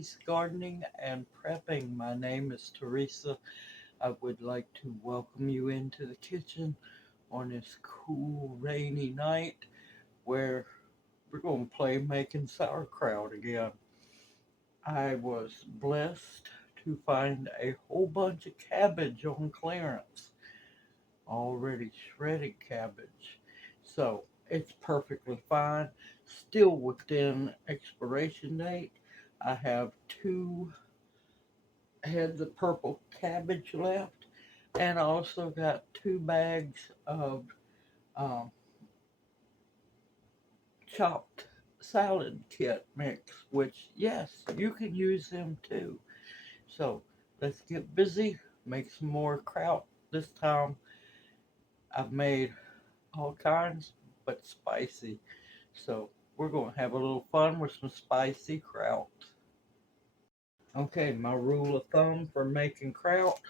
Terry's Gardening and Prepping. My name is Teresa. I would like to welcome you into the kitchen on this cool, rainy night where we're going to play making sauerkraut again. I was blessed to find a whole bunch of cabbage on clearance, already shredded cabbage. So it's perfectly fine, still within expiration date. I have two heads of purple cabbage left, and I also got 2 bags of um, chopped salad kit mix, which, yes, you can use them too. So let's get busy, make some more kraut. This time I've made all kinds, but spicy. So we're going to have a little fun with some spicy kraut. Okay, my rule of thumb for making kraut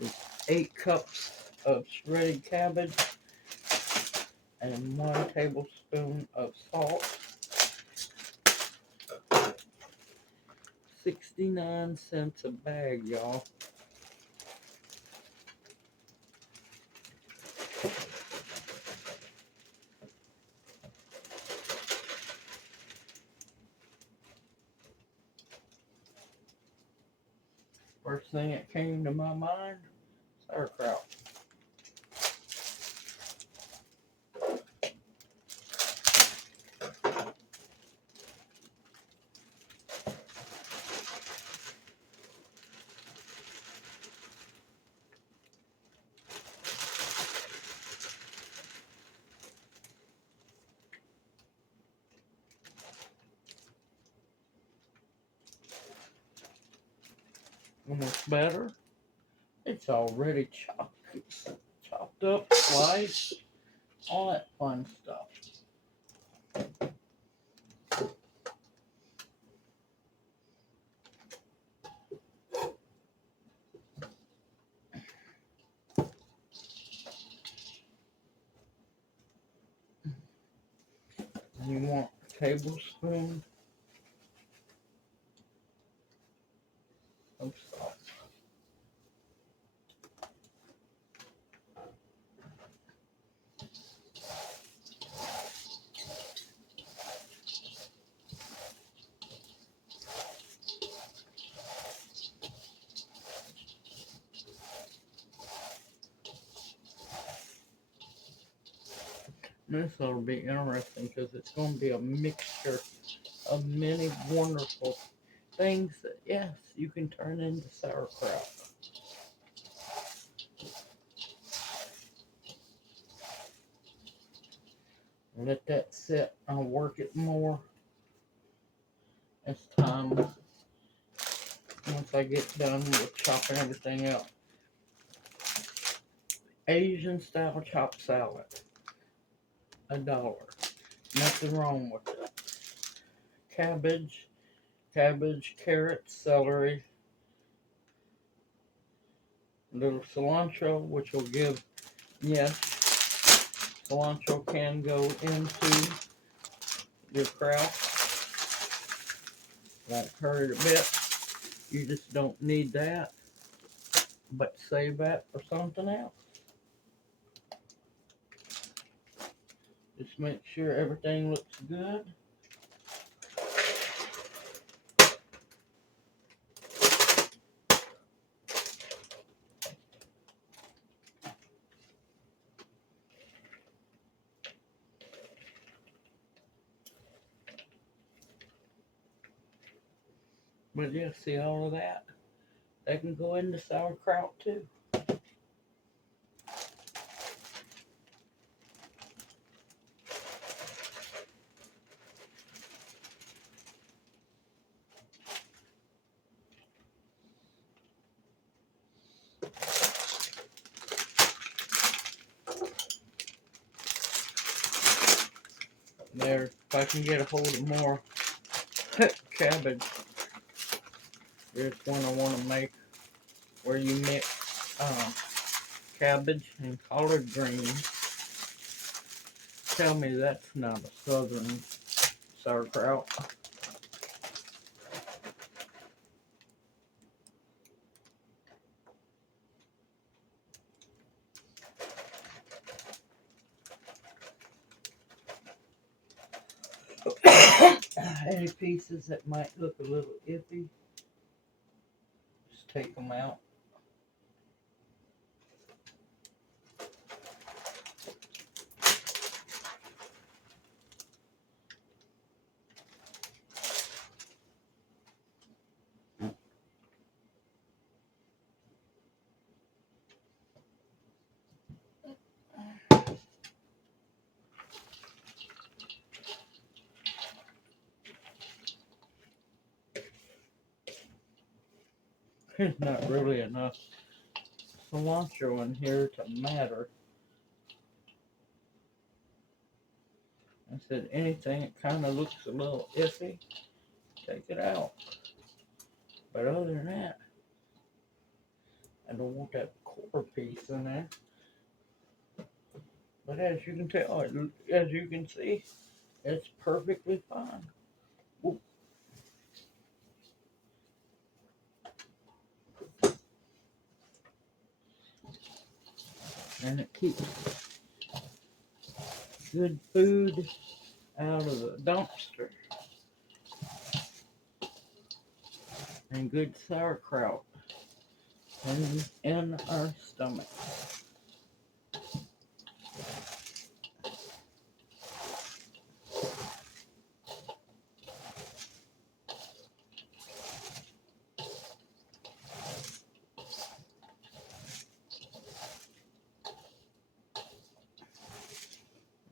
is 8 cups of shredded cabbage and 1 tablespoon of salt. 69 cents a bag, y'all. First thing that came to my mind, sauerkraut. Almost better. It's already chopped. It's chopped up, sliced, all that fun stuff. You want a tablespoon of salt. This ought to be interesting because it's going to be a mixture of many wonderful things that, yes, you can turn into sauerkraut. Let that sit. I'll work it more as time, once I get done with chopping everything up. Asian style chopped salad, $1. Nothing wrong with it. Cabbage, carrots, celery, a little cilantro, which will give, yes, cilantro can go into your kraut. Won't hurt a bit. You just don't need that, but save that for something else. Just make sure everything looks good. But yeah, see all of that? That can go into sauerkraut too. There, if I can get a hold of more cabbage, there's one I want to make where you mix cabbage and collard greens. Tell me that's not a southern sauerkraut. Any pieces that might look a little iffy, just take them out. There's not really enough cilantro in here to matter. I said anything that kind of looks a little iffy, take it out. But other than that, I don't want that core piece in there. But as you can tell, as you can see, it's perfectly fine. Ooh. And it keeps good food out of the dumpster. And good sauerkraut in our stomach.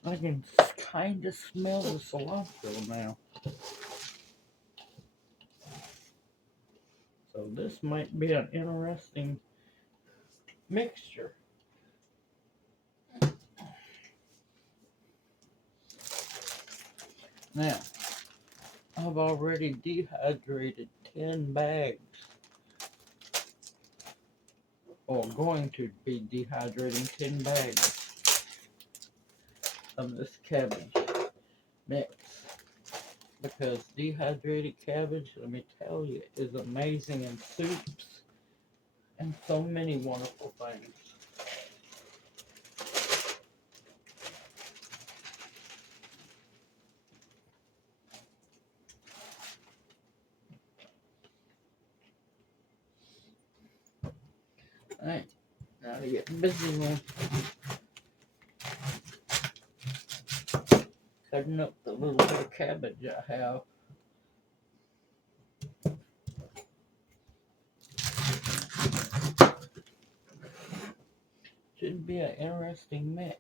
I can kind of smell the cilantro now. So this might be an interesting mixture. Now, I've already dehydrated 10 bags. Or going to be dehydrating 10 bags of this cabbage mix. Because dehydrated cabbage, let me tell you, is amazing in soups and so many wonderful things. Alright, now to get busy on cutting up the little bit of cabbage I have. Should be an interesting mix.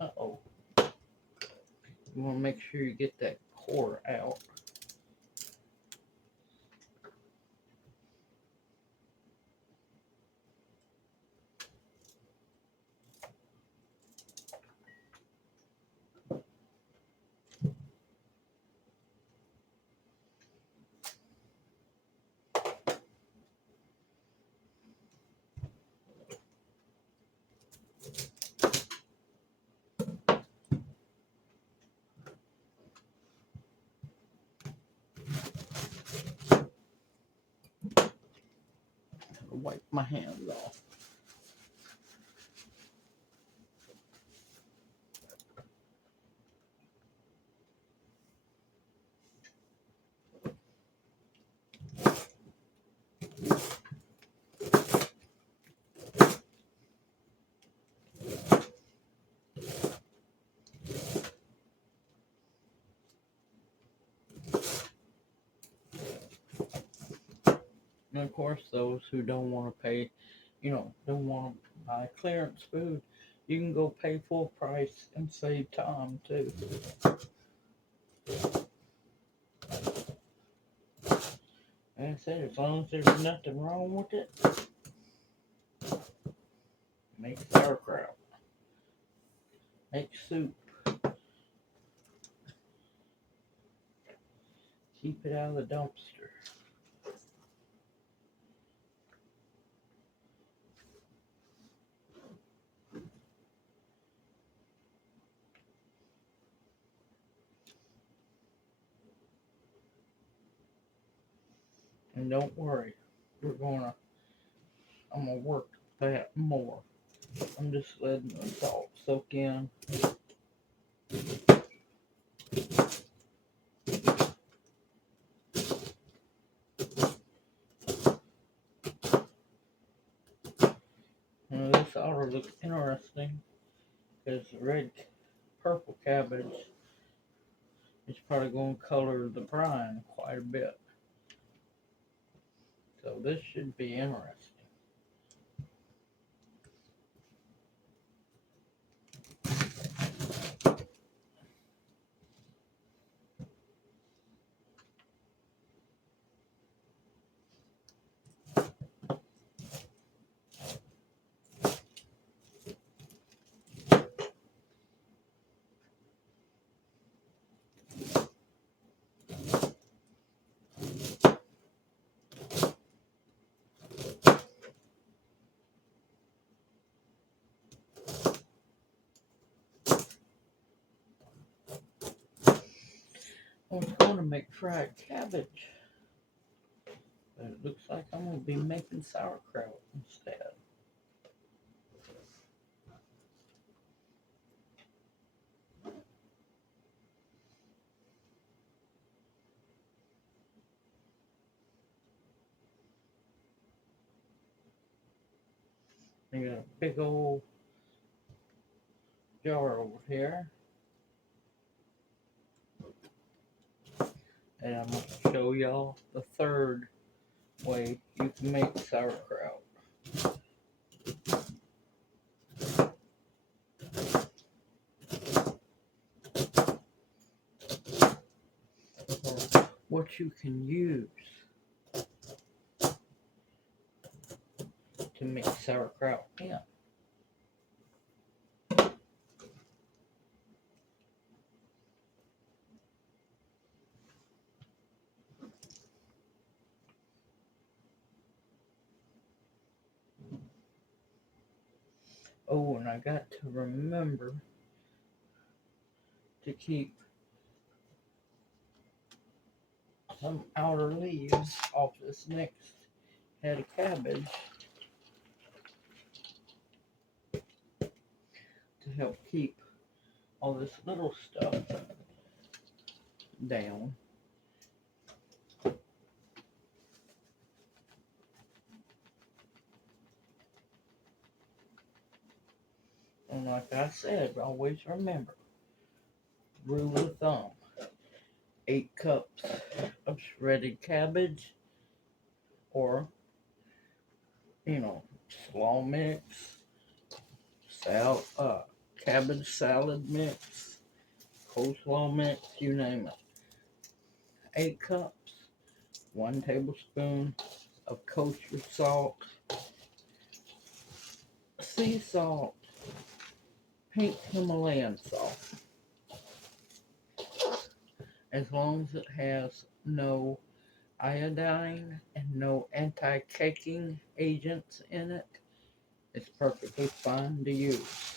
Uh-oh. You want to make sure you get that core out. Wipe my hands off. And of course, those who don't want to pay, don't want to buy clearance food, you can go pay full price and save time too. Like I said, as long as there's nothing wrong with it, make sauerkraut, make soup, keep it out of the dumpster. And don't worry, I'm gonna work that more. I'm just letting the salt soak in. looks interesting because the purple cabbage is probably going to color the brine quite a bit. So this should be interesting. I was going to make fried cabbage, but it looks like I'm going to be making sauerkraut instead. I got a big old jar over here, and I'm going to show y'all the third way you can make sauerkraut. Or what you can use to make sauerkraut in. Oh, and I got to remember to keep some outer leaves off this next head of cabbage to help keep all this little stuff down. And like I said, always remember, rule of thumb, 8 cups of shredded cabbage or, slaw mix, cabbage salad mix, coleslaw mix, you name it. 8 cups, 1 tablespoon of kosher salt, sea salt, pink Himalayan salt. As long as it has no iodine and no anti-caking agents in it, it's perfectly fine to use.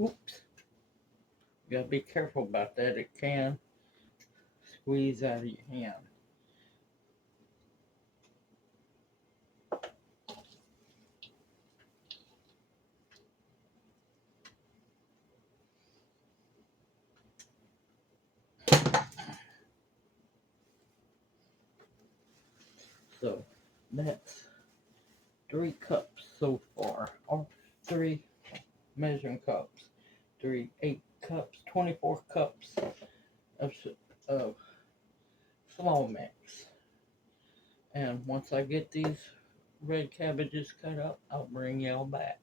Oops. You gotta be careful about that. It can squeeze out of your hand. So that's 3 cups so far, or 3 measuring cups. 8 cups, 24 cups of slaw mix. And once I get these red cabbages cut up, I'll bring y'all back.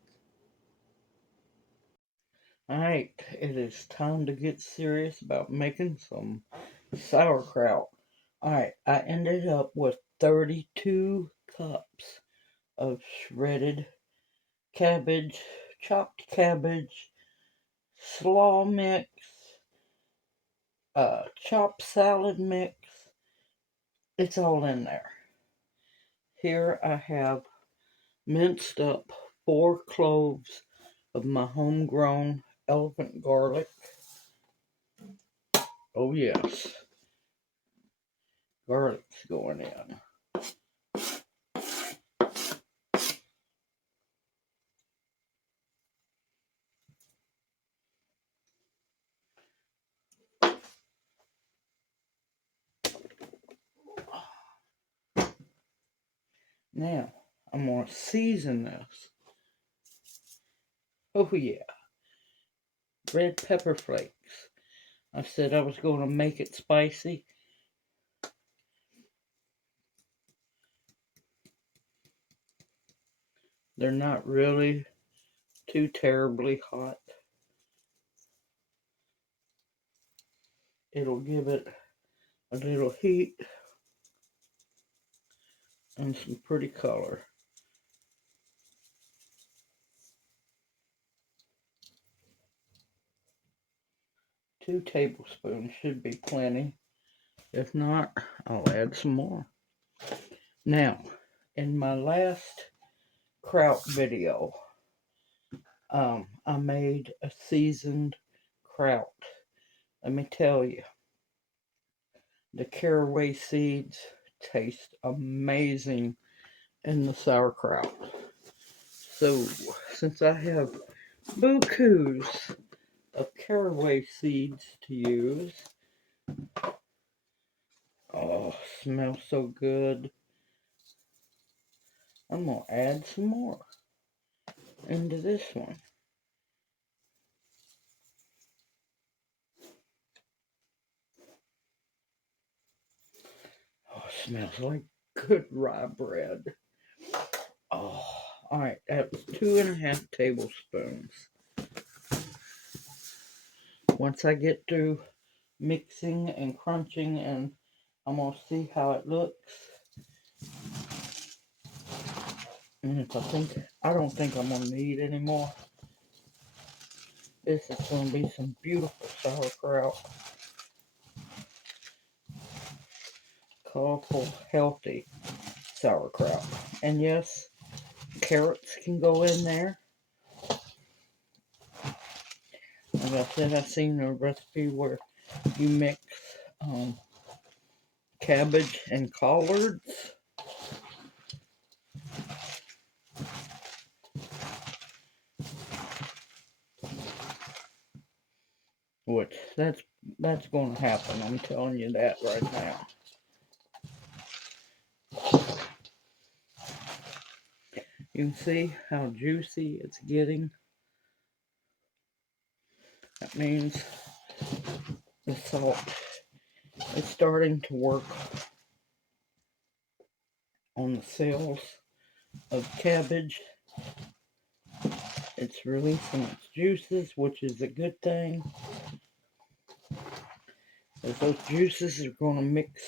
Alright, it is time to get serious about making some sauerkraut. Alright, I ended up with 32 cups of shredded cabbage, chopped cabbage, slaw mix, chopped salad mix. It's all in there. Here I have minced up 4 cloves of my homegrown elephant garlic. Oh yes, garlic's going in. Now, I'm going to season this. Oh yeah, red pepper flakes. I said I was going to make it spicy. They're not really too terribly hot. It'll give it a little heat and some pretty color. 2 tablespoons should be plenty. If not, I'll add some more. Now, in my last kraut video, I made a seasoned kraut. Let me tell you, the caraway seeds taste amazing in the sauerkraut. So, since I have bukus of caraway seeds to use, oh, smells so good. I'm going to add some more into this one. Oh, it smells like good rye bread. Oh, alright, that was 2.5 tablespoons. Once I get through mixing and crunching, and I'm going to see how it looks. And if I don't think I'm going to need any more. This is going to be some beautiful sauerkraut. Colorful, healthy sauerkraut. And yes, carrots can go in there. As I said, I've seen a recipe where you mix cabbage and collards. Which, that's going to happen. I'm telling you that right now. You can see how juicy it's getting. That means the salt is starting to work on the cells of cabbage. It's releasing its juices, which is a good thing. As those juices are going to mix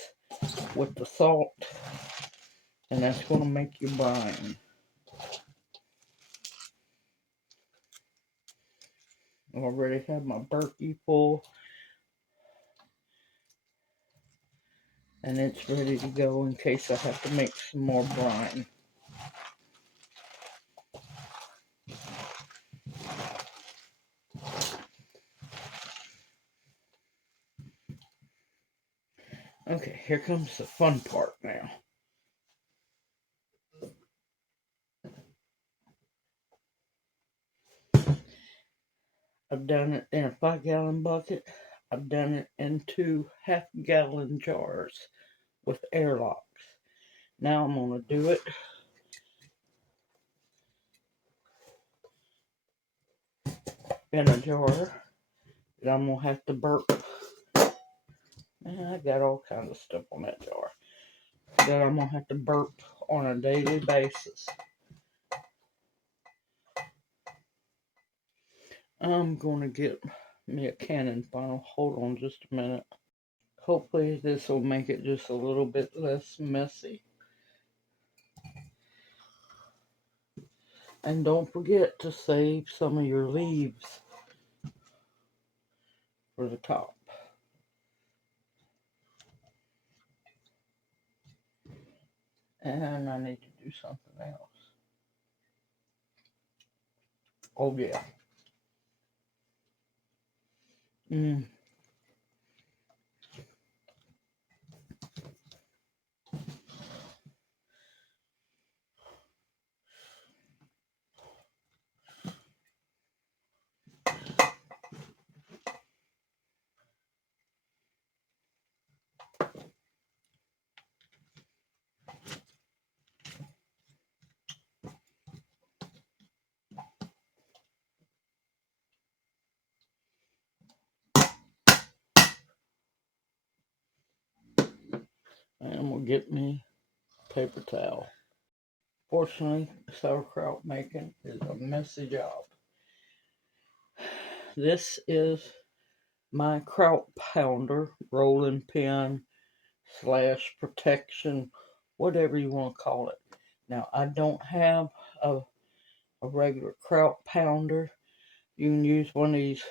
with the salt, and that's going to make you brine. I already have my Berkey full, and it's ready to go in case I have to make some more brine. Okay, here comes the fun part now. I've done it in a 5-gallon bucket. I've done it in 2 half-gallon jars with airlocks. Now I'm going to do it in a jar that I'm going to have to burp. Man, I got all kinds of stuff on that jar that I'm going to have to burp on a daily basis. I'm going to get me a cannon funnel. Hold on just a minute. Hopefully this will make it just a little bit less messy. And don't forget to save some of your leaves for the top. And I need to do something else. Oh yeah. And I'm going to get me a paper towel. Fortunately, sauerkraut making is a messy job. This is my kraut pounder, rolling pin / protection, whatever you want to call it. Now, I don't have a regular kraut pounder. You can use one of these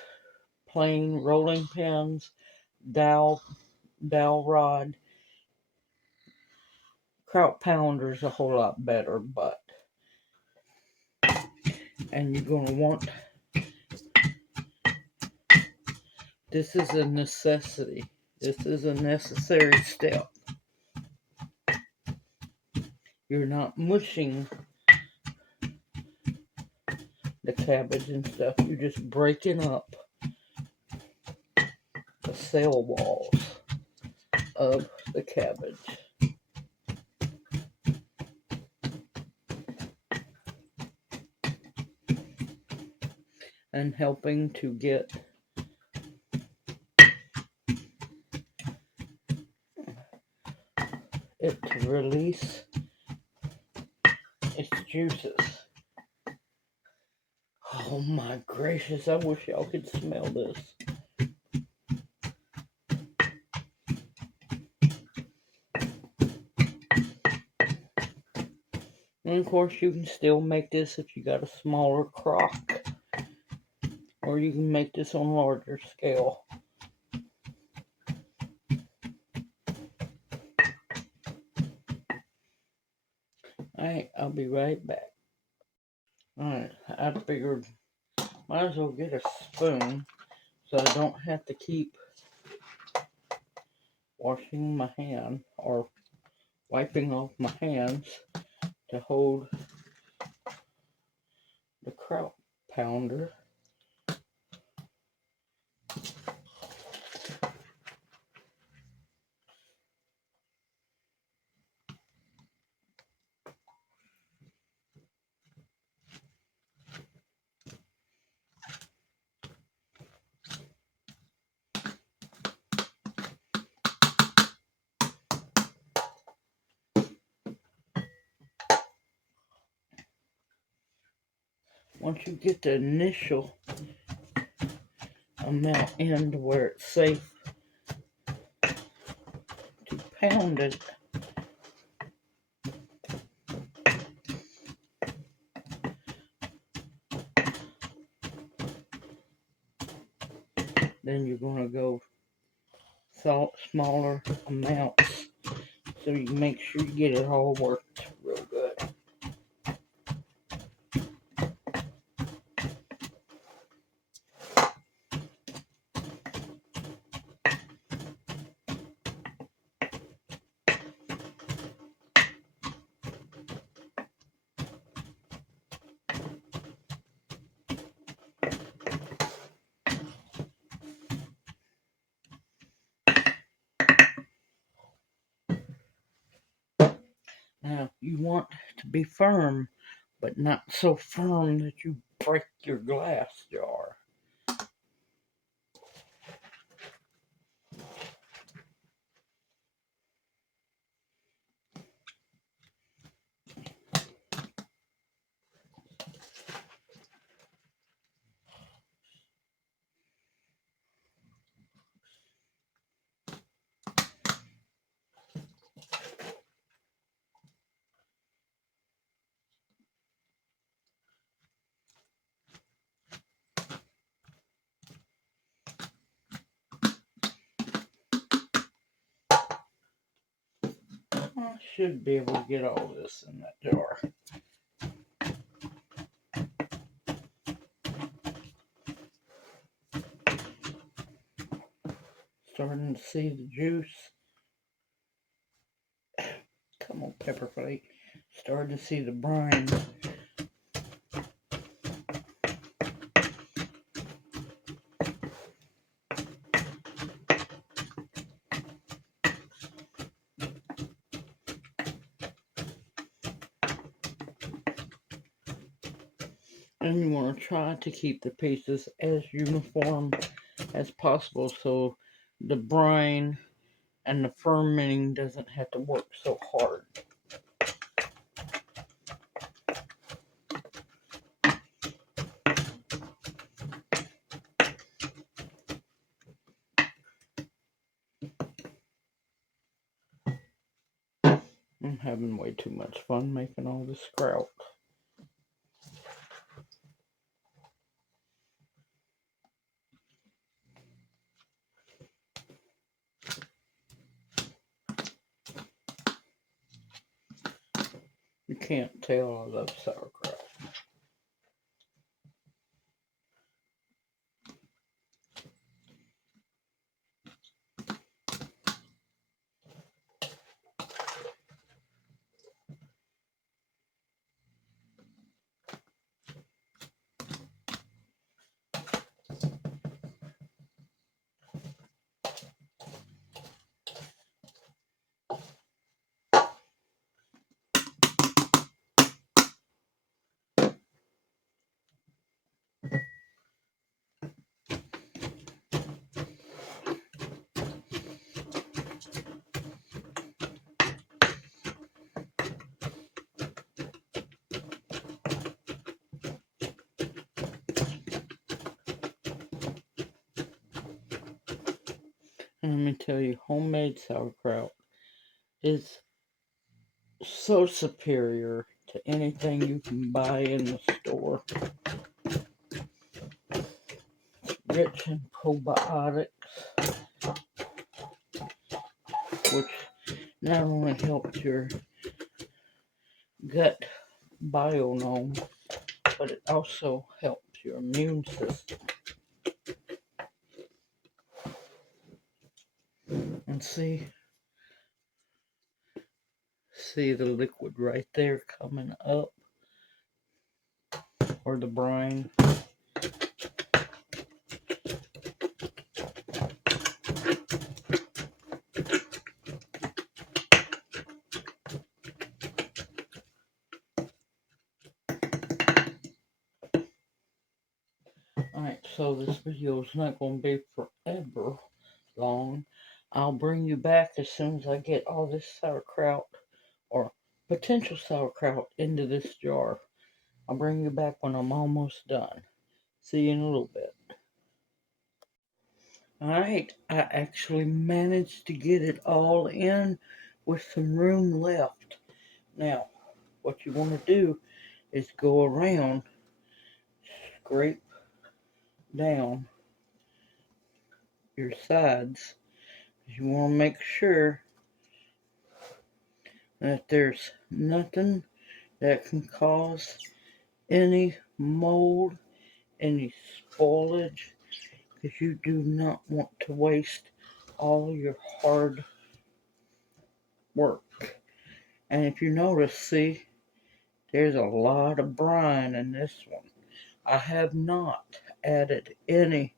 plain rolling pins, dowel rod. Kraut pounder's a whole lot better, and you're going to want, this is a necessity. This is a necessary step. You're not mushing the cabbage and stuff. You're just breaking up the cell walls of the cabbage. And helping to get it to release its juices. Oh my gracious, I wish y'all could smell this. And of course you can still make this if you got a smaller crock. Or you can make this on a larger scale. Alright, I'll be right back. Alright, I figured might as well get a spoon so I don't have to keep washing my hand or wiping off my hands to hold the kraut pounder. Once you get the initial amount in to where it's safe to pound it, then you're going to go smaller amounts so you can make sure you get it all worked real good. Now, you want to be firm, but not so firm that you break your glass jar. I should be able to get all this in that jar. Starting to see the juice. Come on, pepper flake. Starting to see the brine. And you want to try to keep the pieces as uniform as possible so the brine and the fermenting doesn't have to work so hard. I'm having way too much fun making all this kraut. You can't tell I love sauerkraut. And let me tell you, homemade sauerkraut is so superior to anything you can buy in the store. It's rich in probiotics, which not only helps your gut biome, but it also helps your immune system. And see the liquid right there coming up, or the brine. Alright, so this video is not going to be forever long. I'll bring you back as soon as I get all this sauerkraut, or potential sauerkraut, into this jar. I'll bring you back when I'm almost done. See you in a little bit. Alright, I actually managed to get it all in with some room left. Now, what you want to do is go around, scrape down your sides. You want to make sure that there's nothing that can cause any mold, any spoilage, because you do not want to waste all your hard work. And if you notice, see, there's a lot of brine in this one. I have not added any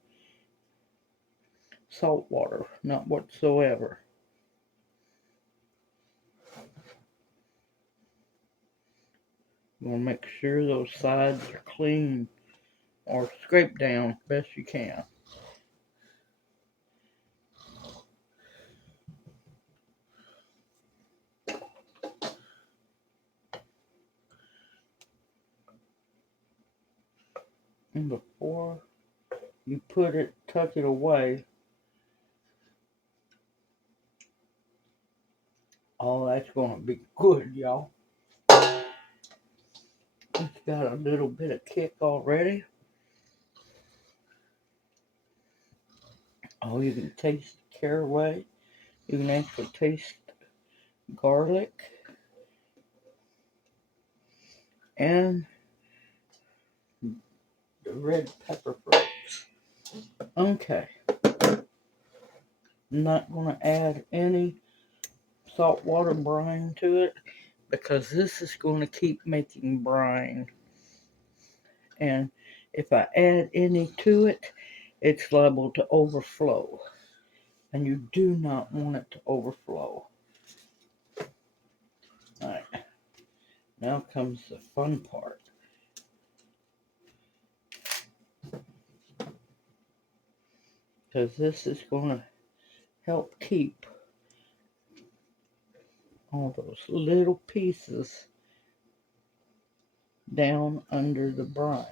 salt water, not whatsoever. You want to make sure those sides are clean, or scrape down best you can. And before you tuck it away, oh, that's going to be good, y'all. It's got a little bit of kick already. Oh, you can taste caraway. You can actually taste garlic and the red pepper flakes. Okay. I'm not going to add any saltwater brine to it, because this is going to keep making brine. And if I add any to it, it's liable to overflow. And you do not want it to overflow. Alright. Now comes the fun part. Because this is going to help keep all those little pieces down under the brine.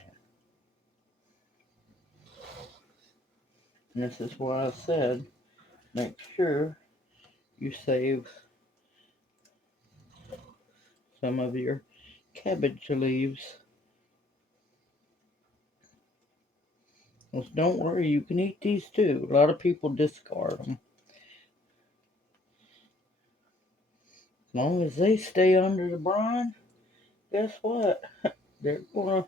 And this is why I said, make sure you save some of your cabbage leaves. Well, don't worry, you can eat these too. A lot of people discard them. As long as they stay under the brine, guess what? They're gonna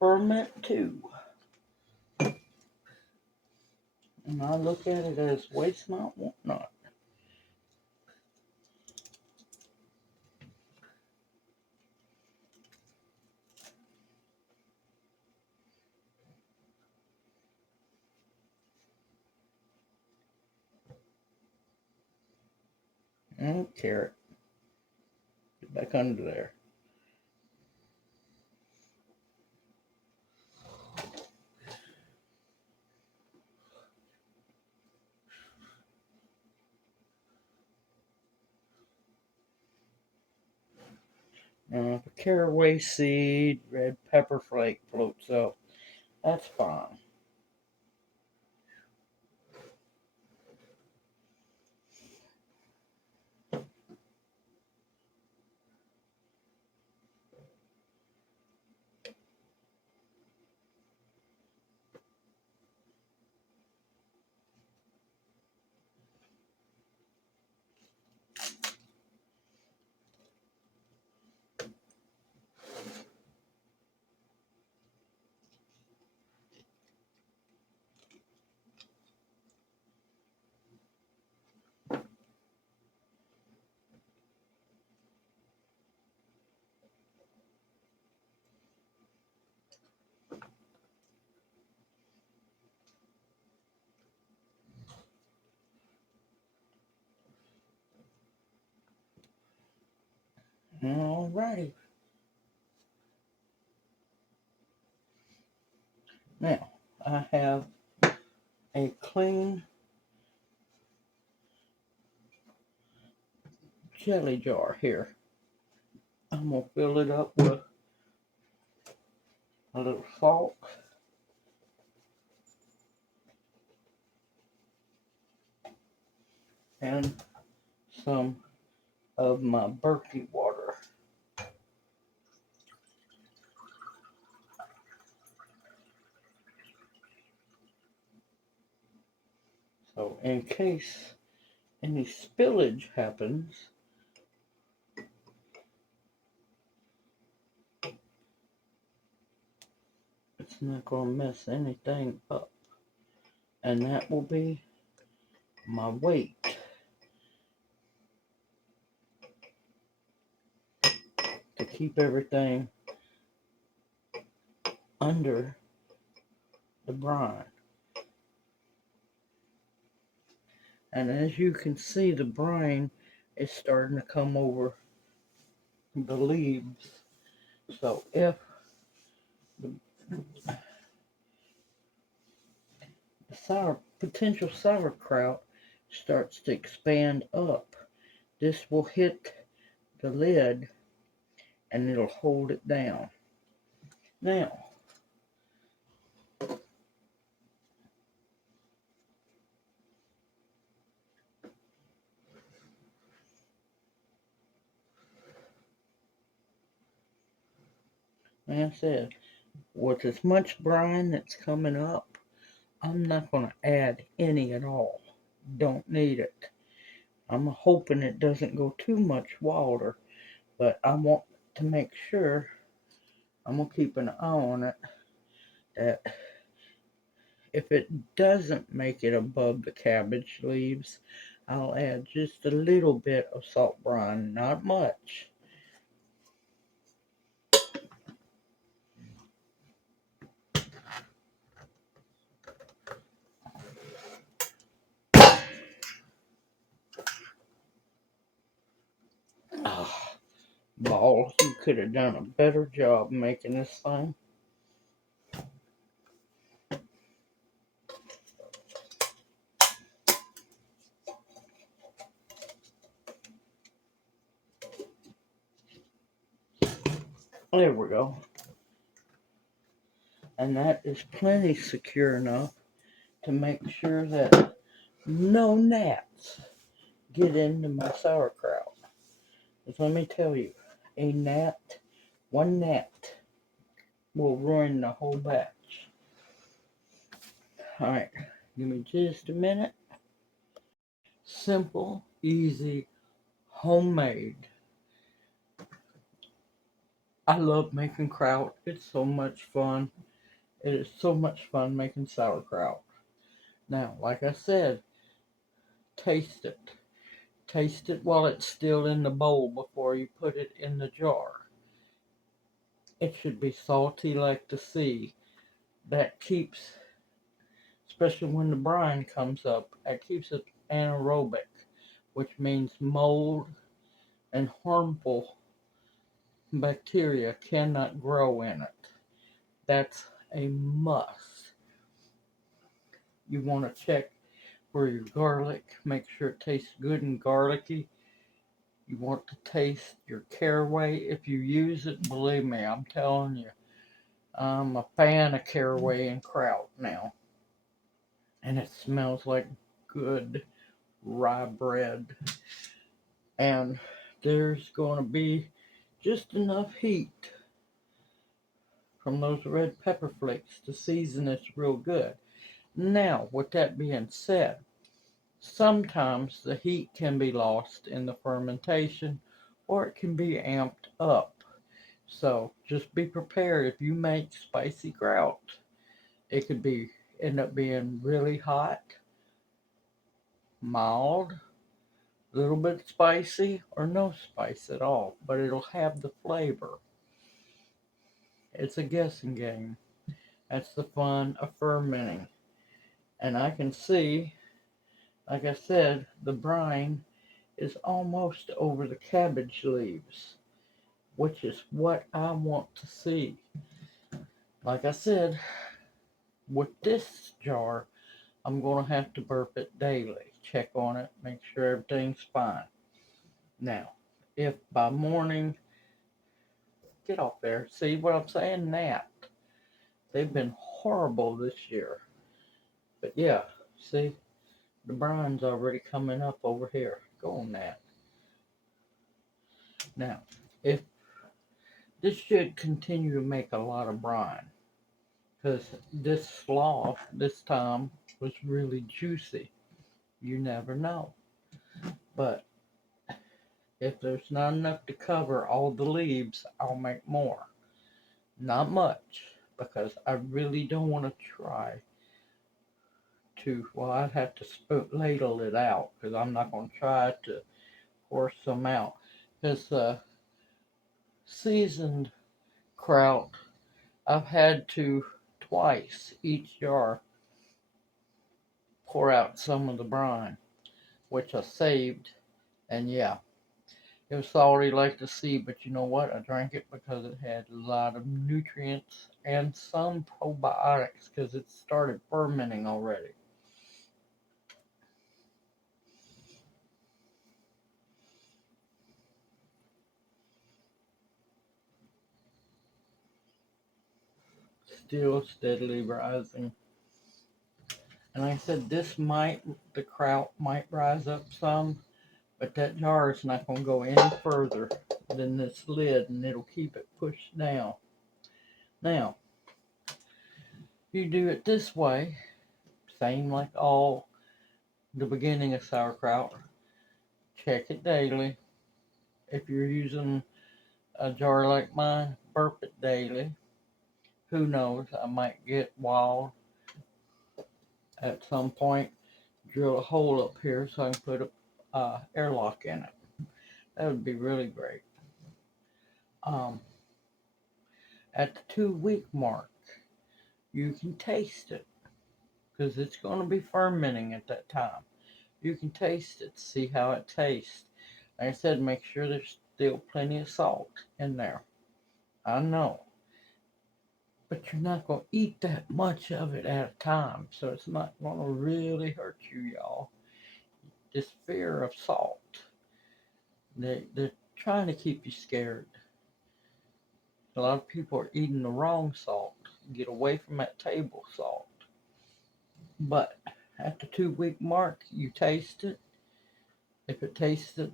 ferment too. And I look at it as waste not, want not. And carrot. Get back under there. Now, if a caraway seed, red pepper flake floats up, that's fine. Alrighty. Now, I have a clean jelly jar here. I'm going to fill it up with a little salt and some of my Berkey water. So in case any spillage happens, it's not going to mess anything up. And that will be my weight to keep everything under the brine. And as you can see, the brine is starting to come over the leaves. So if the potential sauerkraut starts to expand up, this will hit the lid and it'll hold it down. Now, like I said, with as much brine that's coming up, I'm not going to add any at all. Don't need it. I'm hoping it doesn't go too much water, but I want to make sure, I'm going to keep an eye on it, that if it doesn't make it above the cabbage leaves, I'll add just a little bit of salt brine, not much. Ah, balls, you could have done a better job making this thing. There we go. And that is plenty secure enough to make sure that no gnats get into my sauerkraut. Because let me tell you, one gnat will ruin the whole batch. Alright, give me just a minute. Simple, easy, homemade. I love making kraut. It's so much fun. It is so much fun making sauerkraut. Now, like I said, taste it. Taste it while it's still in the bowl before you put it in the jar. It should be salty like the sea. That keeps, especially when the brine comes up, that keeps it anaerobic, which means mold and harmful bacteria cannot grow in it. That's a must. You want to check for your garlic, make sure it tastes good and garlicky. You want to taste your caraway. If you use it, believe me, I'm telling you, I'm a fan of caraway and kraut now. And it smells like good rye bread. And there's going to be just enough heat from those red pepper flakes to season this real good. Now, with that being said, sometimes the heat can be lost in the fermentation or it can be amped up. So just be prepared. If you make spicy kraut, it could end up being really hot, mild, a little bit spicy, or no spice at all, but it'll have the flavor. It's a guessing game. That's the fun of fermenting. And I can see, like I said, the brine is almost over the cabbage leaves, which is what I want to see. Like I said, with this jar, I'm going to have to burp it daily. Check on it, make sure everything's fine. Now, if by morning, get off there. See what I'm saying? Gnat. They've been horrible this year. But yeah, see, the brine's already coming up over here. Go on, Gnat. Now, if this should continue to make a lot of brine, because this slaw this time was really juicy. You never know. But if there's not enough to cover all the leaves, I'll make more. Not much, because I really don't want to try to, well, I'd have to ladle it out, because I'm not going to try to pour some out. Because seasoned kraut, I've had to twice each jar pour out some of the brine, which I saved, and yeah, it was salty like the sea, but you know what? I drank it because it had a lot of nutrients and some probiotics because it started fermenting already. Still steadily rising. And like I said, the kraut might rise up some, but that jar is not going to go any further than this lid, and it'll keep it pushed down. Now, you do it this way, same like all the beginning of sauerkraut. Check it daily. If you're using a jar like mine, burp it daily. Who knows? I might get wild at some point. Drill a hole up here so I can put a airlock in it. That would be really great. Um, at the 2 week mark, you can taste it because it's going to be fermenting at that time. You can taste it, see how it tastes. Like I said, make sure there's still plenty of salt in there. I know. But you're not going to eat that much of it at a time, so it's not going to really hurt you, y'all. This fear of salt. They're trying to keep you scared. A lot of people are eating the wrong salt. Get away from that table salt. But at the 2 week mark, you taste it. If it tasted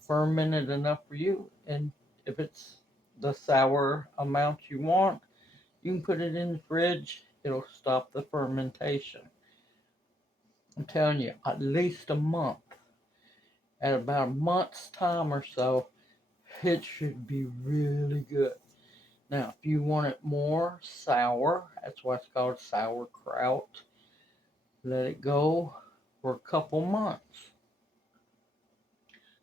fermented enough for you, and if it's the sour amount you want, you can put it in the fridge. It'll stop the fermentation. I'm telling you, at least a month. At about a month's time or so, it should be really good. Now, if you want it more sour, that's why it's called sauerkraut. Let it go for a couple months.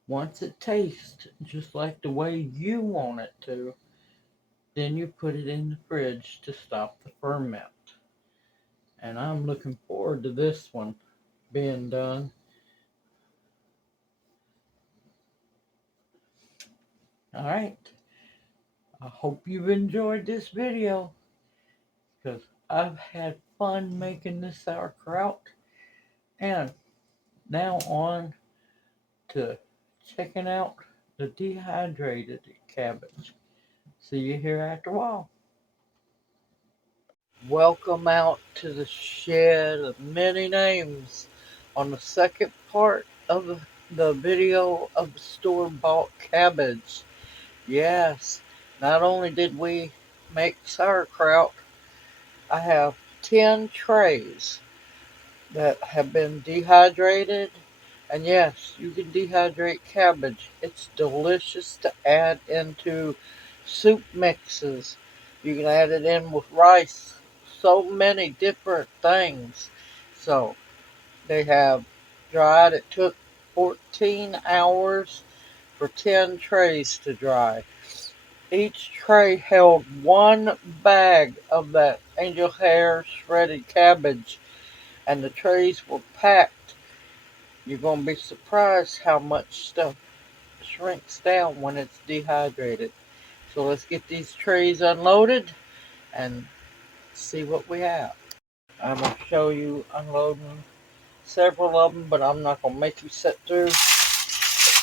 Once it tastes just like the way you want it to, then you put it in the fridge to stop the ferment. And I'm looking forward to this one being done. All right. I hope you've enjoyed this video, because I've had fun making this sauerkraut. And now on to checking out the dehydrated cabbage. See you here after a while. Welcome out to the shed of many names on the second part of the video of the store-bought cabbage. Yes, not only did we make sauerkraut, I have 10 trays that have been dehydrated. And yes, you can dehydrate cabbage. It's delicious to add into soup mixes. You can add it in with rice. So many different things. So they have dried. It took 14 hours for 10 trays to dry. Each tray held 1 bag of that angel hair shredded cabbage, and the trays were packed. You're going to be surprised how much stuff shrinks down when it's dehydrated. So let's get these trays unloaded and see what we have. I'm going to show you unloading several of them, but I'm not going to make you sit through.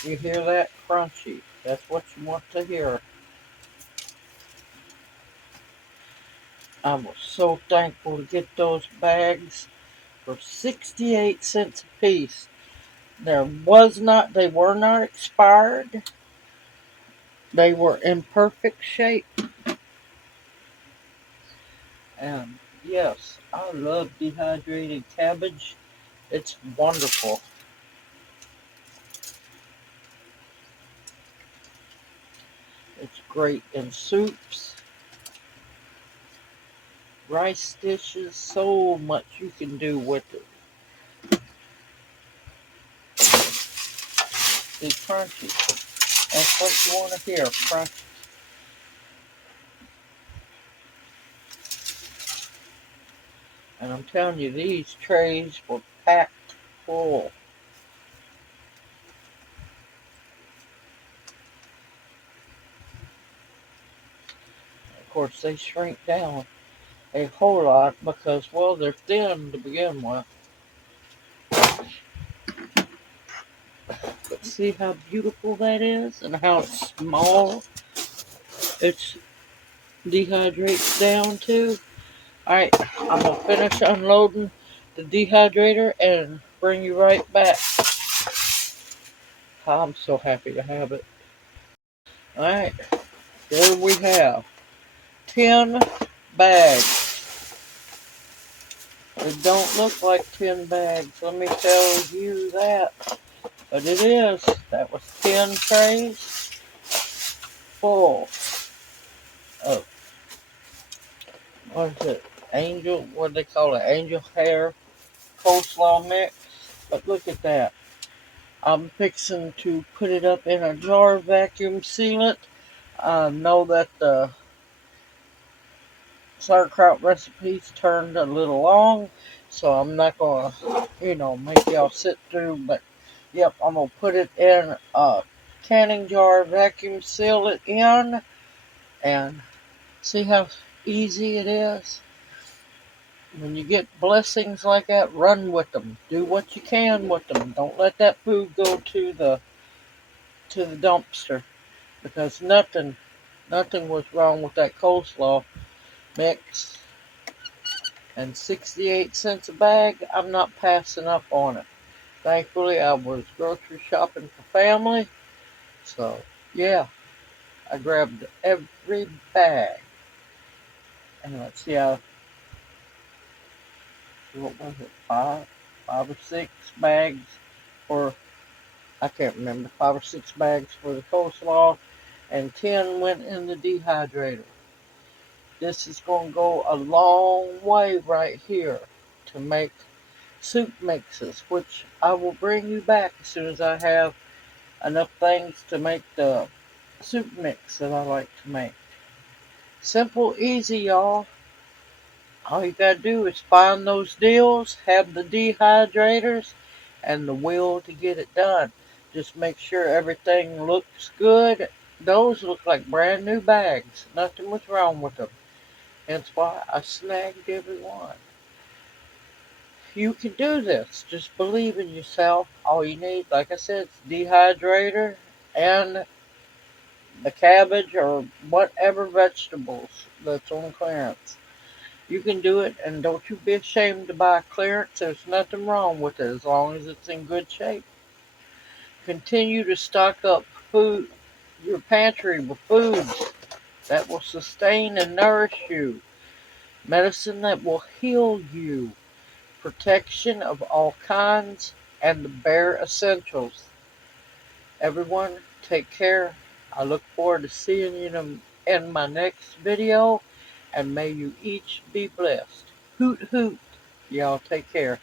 You hear that? Crunchy. That's what you want to hear. I was so thankful to get those bags for 68 cents a piece. They were not expired. They were in perfect shape. And yes, I love dehydrated cabbage. It's wonderful. It's great in soups, rice dishes, so much you can do with it. It's crunchy. That's what you want to hear, crunchy. And I'm telling you, these trays were packed full. Of course, they shrink down a whole lot because, well, they're thin to begin with. But see how beautiful that is and how it's small it dehydrates down to. Alright, I'm going to finish unloading the dehydrator and bring you right back. I'm so happy to have it. Alright, there we have 10 bags. It don't look like 10 bags, let me tell you that. But it is. That was 10 trays full of, what is it, what do they call it, angel hair coleslaw mix. But look at that. I'm fixing to put it up in a jar, vacuum seal it. I know that the sauerkraut recipes turned a little long, so I'm not going to, make y'all sit through. But, yep, I'm going to put it in a canning jar, vacuum seal it in, and see how easy it is. When you get blessings like that, run with them. Do what you can with them. Don't let that food go to the dumpster, because nothing Nothing was wrong with that coleslaw mix. And 68 cents a bag, I'm not passing up on it. Thankfully, I was grocery shopping for family. So, yeah, I grabbed every bag. And let's see, what was it, five or six bags for, I can't remember, 5 or 6 bags for the coleslaw, and 10 went in the dehydrator. This is going to go a long way right here to make soup mixes, which I will bring you back as soon as I have enough things to make the soup mix that I like to make. Simple, easy, y'all. All you gotta do is find those deals, have the dehydrators, and the will to get it done. Just make sure everything looks good. Those look like brand new bags. Nothing was wrong with them. Hence why I snagged every one. You can do this. Just believe in yourself. All you need, like I said, is dehydrator and the cabbage or whatever vegetables that's on clearance. You can do it, and don't you be ashamed to buy clearance. There's nothing wrong with it as long as it's in good shape. Continue to stock up food, your pantry with foods that will sustain and nourish you, medicine that will heal you, protection of all kinds, and the bare essentials. Everyone, take care. I look forward to seeing you in my next video, and may you each be blessed. Hoot hoot. Y'all take care.